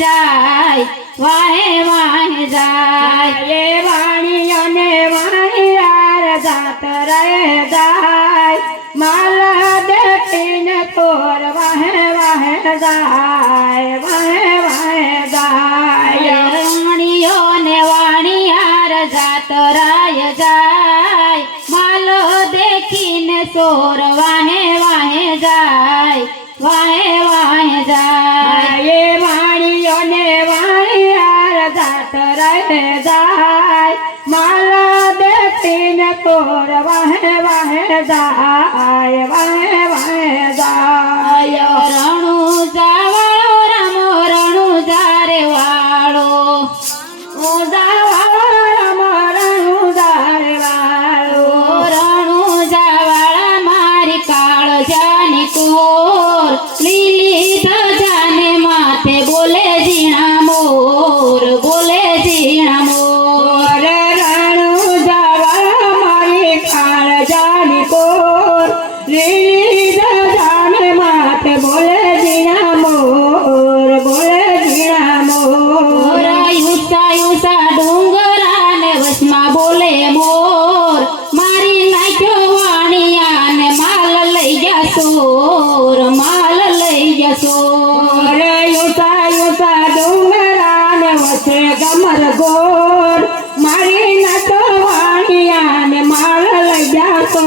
જાય વાહે વાહે જાય એ વાણીઓ ને વાણિયાર જાત રહે જાય માલ દેખીને તોર વાહે વાહે જાય વાહે વાહે જાય વાણીઓ ને વાણિયાર જાત રાય જાય માલો દેખીને સોર વાહે વાહે જાય વાહે વાહે જાય એ વાણીઓ ને વાણિયાર જાત રહે જાય માલ દેખીને તોર વાહે વાહે જાય વાહે વાહે જાય રણુ જાવાળો રામો રણુ જારે વાળો રણુ જાવાળા મારી કાળ જાની કોર લીલી ધજાને માથે બોલે ઝીણા મોર બોલે ઝીણા મોર બોલે ઝીણા મોર બોલે ઝીણા મોર યુસા યુસા ડુંગરાને વચમાં બોલે મોર મારી નાખ્યો વાણિયાને માલ લઈ જા સોર માલ લઈ જા સોર